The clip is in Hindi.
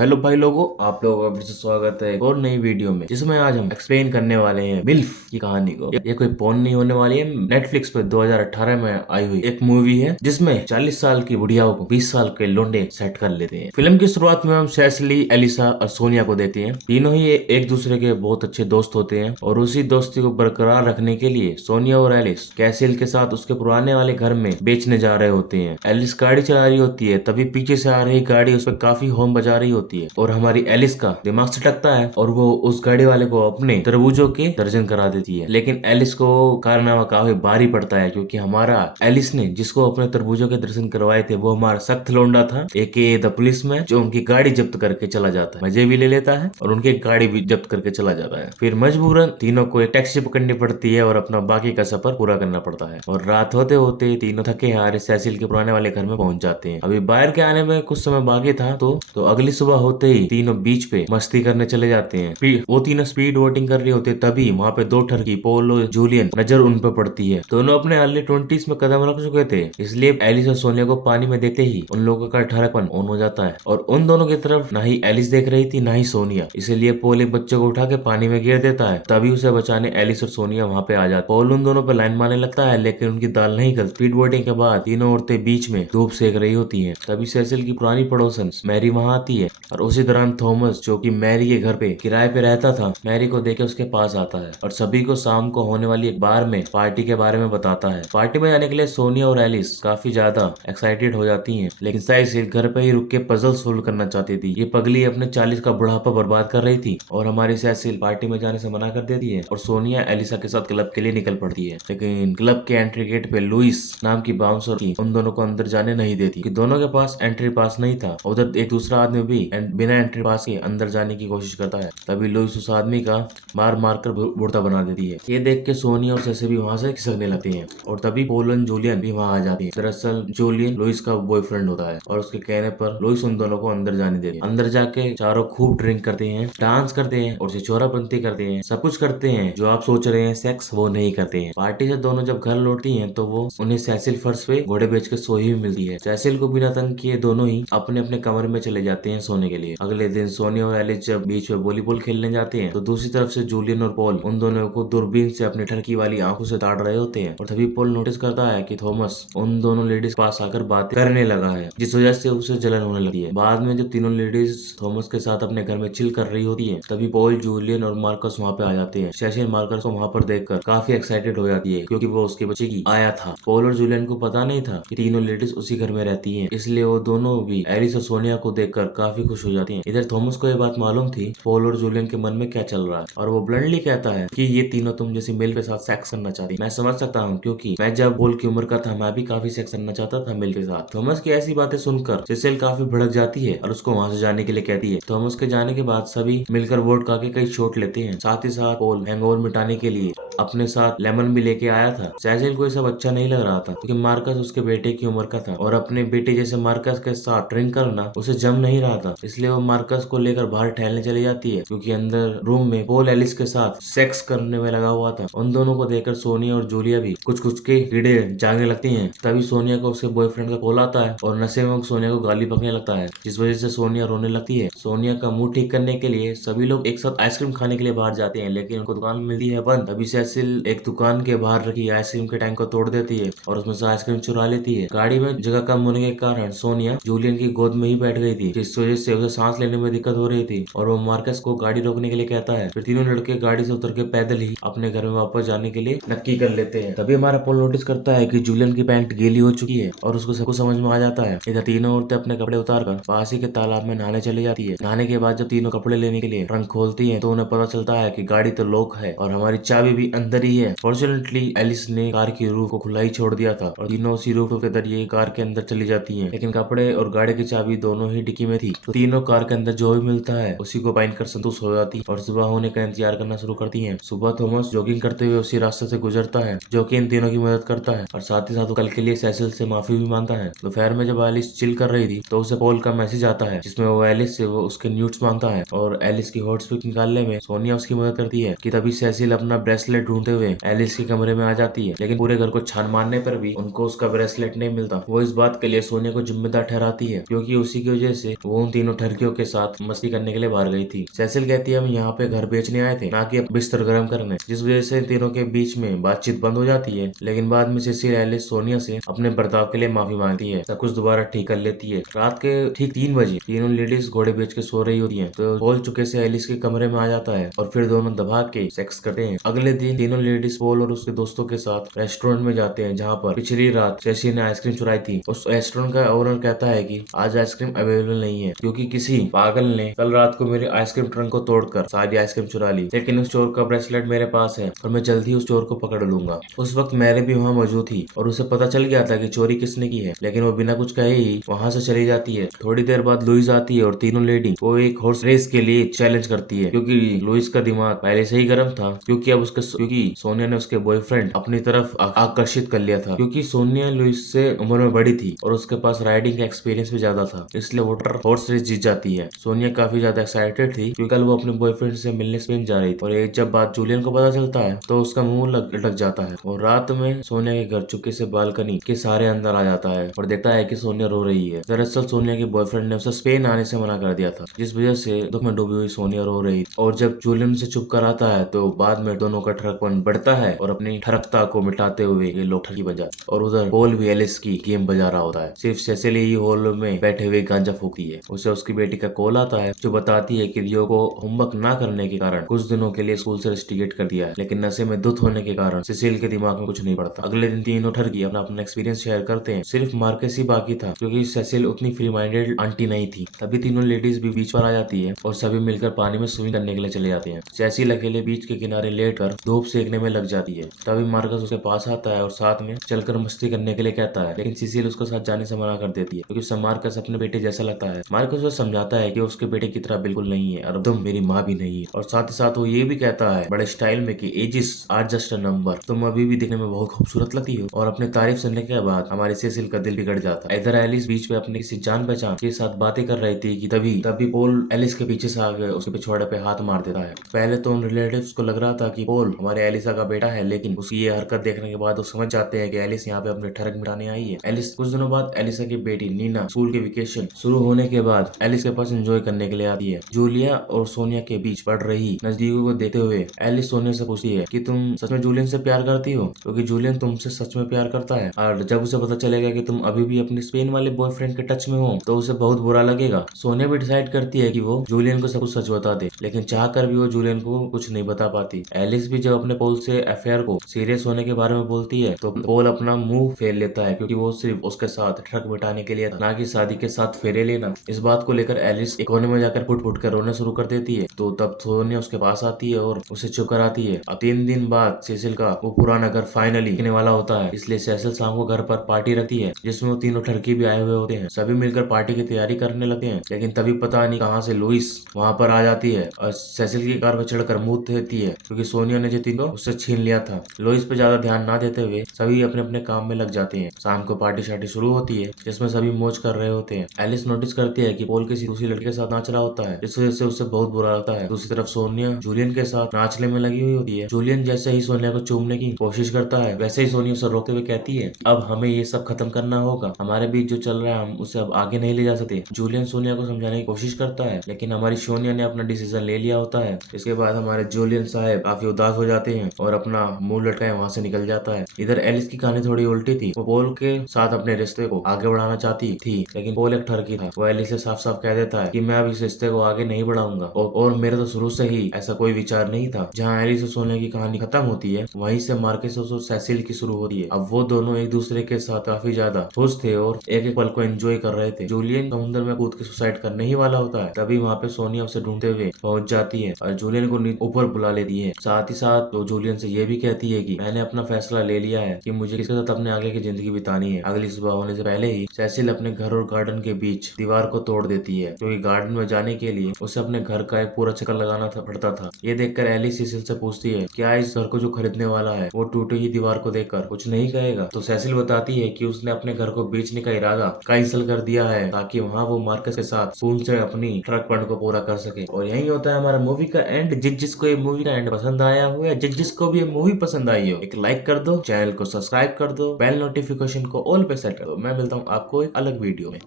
हेलो भाई लोगों, आप लोगों का फिर से स्वागत है एक और नई वीडियो में, जिसमें आज हम एक्सप्लेन करने वाले हैं मिल्फ की कहानी को। ये कोई पोर्न नहीं होने वाली है। नेटफ्लिक्स पे 2018 में आई हुई एक मूवी है, जिसमें 40 साल की बुढ़ियाओं को 20 साल के लोंडे सेट कर लेते हैं। फिल्म की शुरुआत में हम सेसिली, एलिसा और सोनिया को देखते हैं। तीनों ही एक दूसरे के बहुत अच्छे दोस्त होते हैं और उसी दोस्ती को बरकरार रखने के लिए सोनिया और एलिस कैसिल के साथ उसके पुराने वाले घर में बेचने जा रहे होते हैं। एलिस गाड़ी चला रही होती है, तभी पीछे से आ रही गाड़ी उस पर काफी हॉर्न बजा रही होती है और हमारी एलिस का दिमाग सटकता है और वो उस गाड़ी वाले को अपने तरबूजों के दर्जन करा देती है। लेकिन एलिस को कारनामा काफी भारी पड़ता है, क्योंकि हमारा एलिस ने जिसको अपने तरबूजों के दर्शन करवाए थे वो हमारा सख्त लौंडा था, एके द पुलिस में, जो उनकी गाड़ी जब्त करके चला जाता है, मजे भी ले लेता है और उनकी गाड़ी भी जब्त करके चला जाता है। फिर मजबूरन तीनों को एक टैक्सी पकड़नी पड़ती है और अपना बाकी का सफर पूरा करना पड़ता है। और रात होते होते तीनों थके हारे सेसिल के पुराने वाले घर में पहुंच जाते हैं। अभी बाहर के आने में कुछ समय बाकी था तो अगली सुबह होते ही तीनों बीच पे मस्ती करने चले जाते हैं। वो तीनों स्पीड बोटिंग कर रही होती है, तभी वहाँ पे दो ठरकी पोल और जूलियन नजर उन पे पड़ती है। दोनों अपने अर्ली 20s में कदम रख चुके थे, इसलिए एलिस और सोनिया को पानी में देखते ही उन लोगों का ठहरापन ऑन हो जाता है और उन दोनों की तरफ ना ही एलिस देख रही थी ना ही सोनिया, इसलिए पोल एक बच्चे को उठा के पानी में गिर देता है। तभी उसे बचाने एलिस और सोनिया वहाँ पे आ जाती। पोल उन दोनों पे लाइन मारने लगता है, लेकिन उनकी दाल नहीं गलती। स्पीड बोटिंग के बाद तीनों औरतें बीच में धूप सेक रही होती है। तभी सेसिल की पुरानी पड़ोसन मैरी वहाँ आती है और उसी दौरान थॉमस, जो कि मैरी के घर पे किराए पे रहता था, मैरी को देख के उसके पास आता है और सभी को शाम को होने वाली एक बार में पार्टी के बारे में बताता है। पार्टी में जाने के लिए सोनिया और एलिस काफी ज्यादा एक्साइटेड हो जाती हैं, लेकिन सेसिल घर पे ही रुक के पजल सोल्व करना चाहती थी। ये पगली अपने 40 का बुढ़ापा बर्बाद कर रही थी और हमारी सेसिल पार्टी में जाने से मना कर देती है और सोनिया एलिसा के साथ क्लब के लिए निकल पड़ती है। लेकिन क्लब के एंट्री गेट पे लुइस नाम की बाउंसर की उन दोनों को अंदर जाने नहीं देती, कि दोनों के पास एंट्री पास नहीं था। उधर एक दूसरा आदमी भी बिना एंट्री पास के अंदर जाने की कोशिश करता है। तभी लुइस उस आदमी का मार मार कर मुर्दा बना देती है। ये देख के सोनिया और सेसे भी वहाँ से खिसकने लगती हैं और तभी पोल और जूलियन भी वहाँ आ जाती है। दरअसल जूलियन लुइस का बॉयफ्रेंड होता है और उसके कहने पर लुइस उन दोनों को अंदर जाने देती है। अंदर जाके चारों खूब ड्रिंक करते हैं, डांस करते हैं और छिछोरापंती करते हैं, सब कुछ करते हैं जो आप सोच रहे हैं सेक्स, वो नहीं करते हैं। पार्टी से दोनों जब घर लौटती हैं तो वो उन्हें सेसिल फर्श पे घोड़े बेच के सोई हुई मिलती है। सेसिल को बिना तंग किए दोनों ही अपने अपने कमरे में चले जाते हैं सोने के लिए। अगले दिन सोनिया और एलिस जब बीच में वॉलीबॉल खेलने जाते हैं तो दूसरी तरफ से जूलियन और पॉल उन दोनों को दूरबीन से अपनी ठरकी वाली आंखों से ताड़ रहे होते हैं और तभी पॉल नोटिस करता है कि थॉमस उन दोनों लेडीज पास आकर बात करने लगा है, जिस वजह से उसे जलन होने लगती है। बाद में जब तीनों लेडीज थॉमस के साथ अपने घर में चिल कर रही होती है, तभी पॉल, जूलियन और मार्कस वहाँ पे आ जाते हैं। सेसिल मार्कस को वहाँ पर देखकर काफी एक्साइटेड हो जाती है, क्योंकि वो उसके बच्चे की आया था। पॉल और जूलियन को पता नहीं था कि तीनों लेडीज उसी घर में रहती हैं, इसलिए वो दोनों भी एलिस और सोनिया को देखकर काफी खुश हो जाती हैं। इधर थॉमस को ये बात मालूम थी पॉल और जूलियन के मन में क्या चल रहा है और वो ब्लंडली कहता है कि ये तीनों तुम जैसी मेल के साथ सेक्स करना चाहती। मैं समझ सकता हूँ, क्योंकि मैं जब पॉल की उम्र का था मैं भी काफी सेक्स करना चाहता था मेल के साथ। थॉमस की ऐसी बातें सुनकर सेसिल काफी भड़क जाती है और उसको वहाँ से जाने के लिए कहती है। थॉमस के जाने के बाद सभी मिलकर वोडका के कई शॉट लेते हैं। साथ ही साथ पॉल हैंगओवर मिटाने के लिए अपने साथ लेमन भी लेके आया था। सेसिल को ये सब अच्छा नहीं लग रहा था, क्योंकि मार्कस उसके बेटे की उम्र का था और अपने बेटे जैसे मार्कस के साथ ड्रिंक करना उसे जम नहीं रहा था, इसलिए वो मार्कस को लेकर बाहर टहलने चली जाती है, क्योंकि अंदर रूम में पॉल एलिस के साथ सेक्स करने में लगा हुआ था। उन दोनों को देखकर सोनिया और जूलिया भी कुछ कुछ के कीड़े जागने लगती हैं। तभी सोनिया को उसके बॉयफ्रेंड का कॉल आता है और नशे में सोनिया को गाली बकने लगता है, जिस वजह से सोनिया रोने लगती है। सोनिया का मुंह ठीक करने के लिए सभी लोग एक साथ आइसक्रीम खाने के लिए बाहर जाते हैं, लेकिन उनको दुकान मिलती है बंद। तभी सेसिल एक दुकान के बाहर रखी आइसक्रीम के टैंक को तोड़ देती है और उसमें से आइसक्रीम चुरा लेती है। गाड़ी में जगह कम होने के कारण सोनिया जूलियन की गोद में ही बैठ गई थी, जिस वजह से उसे सांस लेने में दिक्कत हो रही थी और वो मार्कस को गाड़ी रोकने के लिए कहता है। फिर तीनों लड़के गाड़ी से उतर के पैदल ही अपने घर में वापस जाने के लिए नक्की कर लेते हैं। तभी हमारा पॉल नोटिस करता है कि जूलियन की पैंट गीली हो चुकी है और उसको सब कुछ समझ में आ जाता है। इधर तीनों औरतें अपने कपड़े उतार कर पास ही के तालाब में नहाने चली जाती है। नहाने के बाद जब तीनों कपड़े लेने के लिए ट्रंक खोलती है तो उन्हें पता चलता है कि गाड़ी तो लॉक है और हमारी चाबी भी अंदर ही है। फॉर्चुनेटली एलिस ने कार की रूफ को खुला ही छोड़ दिया था और तीनों उसी रूफ के जरिए कार के अंदर चली जाती हैं, लेकिन कपड़े और गाड़ी की चाबी दोनों ही डिक्की में थी। तो तीनों कार के अंदर जो भी मिलता है उसी को पहन कर संतुष्ट हो जाती और सुबह होने का इंतजार करना शुरू करती हैं। सुबह थॉमस जॉगिंग करते हुए उसी रास्ते से गुजरता है, जो कि इन तीनों की मदद करता है और साथ ही साथ वो कल के लिए सेसिल से माफी भी मांगता है। दोपहर में जब एलिस चिल कर रही थी तो उसे पॉल का मैसेज आता है, जिसमें वो एलिस से वो उसके न्यूड्स मांगता है और एलिस की हॉट पिक निकालने में सोनिया उसकी मदद करती है। कि तभी सेसिल अपना ब्रेसलेट ब्रेसलेट ढूंढते हुए एलिस के कमरे में आ जाती है, लेकिन पूरे घर को छान मारने पर भी उनको उसका ब्रेसलेट नहीं मिलता। वो इस बात के लिए सोनिया को जिम्मेदार ठहराती है, क्योंकि उसी की वजह से वो उन तीनों ठरकियों के साथ मस्ती करने के लिए बाहर गई थी। सेसिल कहती है हम यहाँ पे घर बेचने आए थे, ना कि बिस्तर गर्म करने, जिस वजह से तीनों के बीच में बातचीत बंद हो जाती है। लेकिन बाद में सेसिल एलिस सोनिया से अपने बर्ताव के लिए माफी मांगती है, सब कुछ दोबारा ठीक कर लेती है। रात के ठीक 3 बजे तीनों लेडीज घोड़े बेच के सो रही होती है, तो पोल चुके से एलिस के कमरे में आ जाता है और फिर दोनों दबा के सेक्स करते हैं। अगले दिन तीनों लेडीज पोल और उसके दोस्तों के साथ रेस्टोरेंट में जाते हैं, जहाँ पर पिछली रात सेसिल ने आइसक्रीम चुराई थी। उस रेस्टोरेंट का ओनर कहता है कि आज आइसक्रीम अवेलेबल नहीं है, क्योंकि किसी पागल ने कल रात को मेरे आइसक्रीम ट्रंक को तोड़कर सारी आइसक्रीम चुरा ली। लेकिन उस चोर का ब्रेसलेट मेरे पास है और मैं जल्द ही उस चोर को पकड़ लूंगा। उस वक्त मैरी भी वहाँ मौजूद थी और उसे पता चल गया था कि चोरी किसने की है, लेकिन वो बिना कुछ कहे ही वहाँ से चली जाती है। थोड़ी देर बाद लुइस आती है और तीनों लेडी वो एक हॉर्स रेस के लिए चैलेंज करती है, क्योंकि लुइस का दिमाग पहले से ही गर्म था, क्योंकि सोनिया ने उसके बॉयफ्रेंड अपनी तरफ आकर्षित कर लिया था। क्योंकि सोनिया लुइस से उम्र में बड़ी थी और उसके पास राइडिंग का एक्सपीरियंस भी ज्यादा था, इसलिए वो हॉर्स रेस जीत जाती है। सोनिया काफी ज्यादा एक्साइटेड थी, क्योंकि कल वो अपने बॉयफ्रेंड से मिलने स्पेन जा रही थी। और एक जब बात जूलियन को पता चलता है तो उसका मुंह लटक जाता है और रात में सोनिया के घर चुपके से बालकनी के सारे अंदर आ जाता है और देखता है कि सोनिया रो रही है। दरअसल सोनिया के बॉयफ्रेंड ने उसे स्पेन आने से मना कर दिया था, जिस वजह से दुख में डूबी हुई सोनिया रो रही। और जब जूलियन से चुप कर आता है तो बाद में दोनों का ठरकपन बढ़ता है और अपनी ठरकता को मिटाते हुए ये लोग ठगी बजा, और उधर पोल भी एलिस की गेम बजा रहा होता है। सिर्फ सेसिली ही हॉल में बैठे हुए गांजा फूकती है। उसे उसकी बेटी का कॉल आता है, जो बताती है कि लियो को होमवर्क ना करने के कारण कुछ दिनों के लिए स्कूल से रेस्टिकेट कर दिया है, लेकिन नशे में धुत होने के कारण सेसिल के दिमाग में कुछ नहीं पड़ता। अगले दिन तीनों ठरकी अपना अपना एक्सपीरियंस शेयर करते हैं। सिर्फ मार्केस ही बाकी था, क्योंकि सेसिल उतनी फ्री माइंडेड आंटी नहीं थी। तभी तीनों लेडीज भी बीच पर आ जाती है और सभी मिलकर पानी में स्विमिंग करने के लिए चले जाते हैं। सेसिल अकेले बीच के किनारे लेटकर धूप सेकने में लग जाती है। तभी मार्कस उसके पास आता है और साथ में चलकर मस्ती करने के लिए कहता है, लेकिन सेसिल उसके साथ जाने से मना कर देती है, क्योंकि उसे मार्कस अपने बेटे जैसा लगता है। मार्कस उसे समझाता है कि उसके बेटे की तरह बिल्कुल नहीं है और तुम मेरी माँ भी नहीं है। और साथ ही साथ वो ये भी कहता है बड़े स्टाइल में कि ages are just a number, तुम अभी भी दिखने में बहुत खूबसूरत लगती हो। और अपने तारीफ सुनने के बाद हमारी सेसिल का दिल बिगड़ जाता है। इधर एलिस बीच पे अपने किसी जान पहचान के साथ बातें कर रही थी कि तभी पोल एलिस के पीछे से आकर उसके पिछवाड़े पे हाथ मार देता है। पहले तो उन रिलेटिव्स को लग रहा था कि पोल हमारे एलिसा का बेटा है, लेकिन उसकी ये हरकत देखने के बाद वो समझ जाते हैं कि एलिस यहाँ पे अपने ठरक मिटाने आई है। एलिस कुछ दिनों बाद एलिसा की बेटी नीना स्कूल के वेकेशन शुरू होने के बाद एलिस के पास एंजॉय करने के लिए आती है। जूलिया और सोनिया के बीच बढ़ रही नजदीकों को देखते हुए एलिस सोनिया से पूछती है कि तुम सच में जूलियन से प्यार करती हो, क्योंकि जूलियन तुमसे सच में प्यार करता है। और जब उसे पता चलेगा कि तुम अभी भी अपने स्पेन वाले बॉयफ्रेंड के टच में हो तो उसे बहुत बुरा लगेगा। सोनिया भी डिसाइड करती है कि वो जूलियन को सब कुछ सच बता दे, लेकिन चाह कर भी वो जूलियन को कुछ नहीं बता पाती। एलिस भी जब अपने पोल से अफेयर को सीरियस होने के बारे में बोलती है तो पोल अपना मुंह फेर लेता है, क्योंकि वो सिर्फ उसके साथ ट्रक मिटाने के लिए था, ना कि शादी के साथ फेरे लेना। इस बात को लेकर एलिस एक कोने में जाकर फुट फुट कर रोना शुरू कर देती है। तो तब सोनिया उसके पास आती है और उसे चुप कराती है। अब 3 दिन बाद सेसिल का वो पुराना घर फाइनली दिखने वाला होता है, इसलिए सेसिल शाम को घर पर पार्टी रखती है, जिसमें वो तीनों ठरकी भी आए हुए होते हैं। सभी मिलकर पार्टी की तैयारी करने लगते हैं, लेकिन तभी पता नहीं कहाँ से लुइस वहाँ पर आ जाती है और सेसिल की कार पर चढ़कर मुंह देती है, क्योंकि सोनिया ने जितिन को उससे छीन लिया था। लुइस पे ज्यादा ध्यान ना देते हुए सभी अपने अपने काम में लग जाते हैं। शाम को पार्टी शार्टी शुरू होती है, जिसमें सभी मौज कर रहे होते हैं। एलिस नोटिस करती है कि पोल किसी दूसरी लड़के के साथ नाच रहा होता है, जिस वजह से उसे बहुत बुरा लगता है। दूसरी तरफ सोनिया जूलियन के साथ नाचने में लगी हुई होती है। जूलियन जैसे ही सोनिया को चूमने की कोशिश करता है, वैसे ही सोनिया उसे रोकते हुए कहती है, अब हमें ये सब खत्म करना होगा, हमारे बीच जो चल रहा है हम उसे अब आगे नहीं ले जा सकते। जूलियन सोनिया को समझाने की कोशिश करता है, लेकिन हमारी सोनिया ने अपना डिसीजन ले लिया होता है। इसके बाद हमारे जूलियन साहब काफी उदास हो जाते हैं और अपना मुंह लटकाए वहाँ से निकल जाता है। इधर एलिस की कहानी थोड़ी उल्टी थी। वो पोल के साथ अपने रिश्ते को आगे बढ़ाना चाहती थी, लेकिन पोल एक ठरकी था। वो एलिस से साफ साफ कह देता है कि मैं अब इस रिश्ते को आगे नहीं बढ़ाऊंगा, और मेरे तो शुरू से ही ऐसा कोई विचार नहीं था। जहाँ एलिस और सोनिया की कहानी खत्म होती है, वहीं से मार्केस और सेसिल की शुरू होती है। अब वो दोनों एक दूसरे के साथ काफी ज्यादा खुश थे और एक एक पल को एंजॉय कर रहे थे। जूलियन समुद्र में कूद के सुसाइड करने ही वाला होता है, तभी वहाँ पे सोनिया उसे ढूंढते हुए पहुंच जाती है और जूलियन को ऊपर बुला लेती है। साथ ही साथ तो जूलियन से ये भी कहती है कि मैंने अपना फैसला ले लिया है कि मुझे किसके साथ अपने आगे की जिंदगी बितानी है। अगली सुबह होने से पहले ही सेसिल अपने घर और गार्डन के बीच दीवार को तोड़ देती है, क्योंकि गार्डन में जाने के लिए उसे अपने घर का एक पूरा चक्कर लगाना पड़ता था। ये देखकर एलिस सेसिल से पूछती है, क्या इस घर को जो खरीदने वाला है वो टूटी हुई दीवार को देखकर कुछ नहीं कहेगा? तो सेसिल बताती है कि उसने अपने घर को बेचने का इरादा कैंसिल कर दिया है, ताकि वहाँ वो मार्कस के साथ सुकून से अपनी ट्रक फंड को पूरा कर सके। और यही होता है हमारा मूवी का एंड। जिसको ये मूवी का एंड पसंद आया हुआ या जिस जिसको भी ये मूवी पसंद आई हो एक लाइक कर दो, चैनल को सब्सक्राइब कर दो, बेल नोटिफिकेशन को ऑल पे सेट कर दो। मैं मिलता हूँ आपको एक अलग वीडियो में।